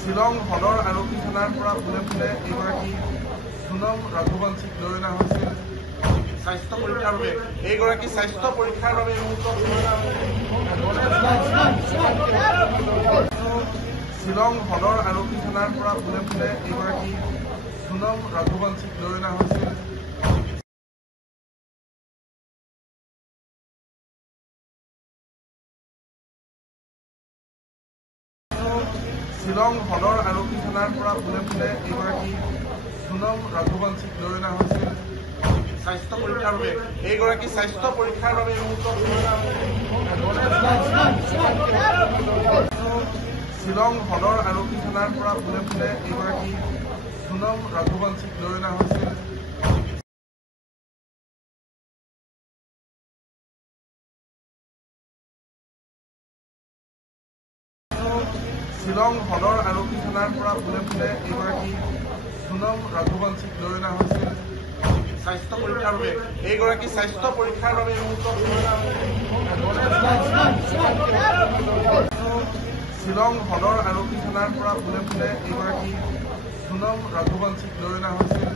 শ্বিলং সদৰ আৰক্ষী থানাৰ পৰা ফুলে ফুলে এইগৰাকী সুনম ৰাঘৱঞ্চীক লৈ অনা হৈছিল স্বাস্থ্য পৰীক্ষাৰ বাবে। এইগৰাকী স্বাস্থ্য পৰীক্ষাৰ বাবে শ্বিলং সদৰ আৰক্ষী থানাৰ পৰা ফুলে ফুলে এইগৰাকী সুনম ৰাঘৱঞ্চীক লৈ অনা হৈছিল শ্বিলং সদৰ আৰক্ষী থানাৰ পৰা ফুলে ফুলে এইগৰাকী সুনম ৰাঘৱঞ্চীক লৈ অনা হৈছিল স্বাস্থ্য পৰীক্ষাৰ বাবে। এইগৰাকী স্বাস্থ্য পৰীক্ষাৰ বাবে শ্বিলং সদৰ আৰক্ষী থানাৰ পৰা ফুলে ফুলে এইগৰাকী সুনম ৰাঘৱঞ্চীক লৈ অনা হৈছিল শ্বিলং সদৰ আৰক্ষী থানাৰ পৰা ফুলে ফুলে এইগৰাকী সুনম ৰাঘৱঞ্চীক লৈ অনা হৈছিল স্বাস্থ্য পৰীক্ষাৰ বাবে। এইগৰাকী স্বাস্থ্য পৰীক্ষাৰ বাবে শ্বিলং সদৰ আৰক্ষী থানাৰ পৰা ফুলে ফুলে এইগৰাকী সুনম ৰাঘৱঞ্চীক লৈ অনা হৈছিল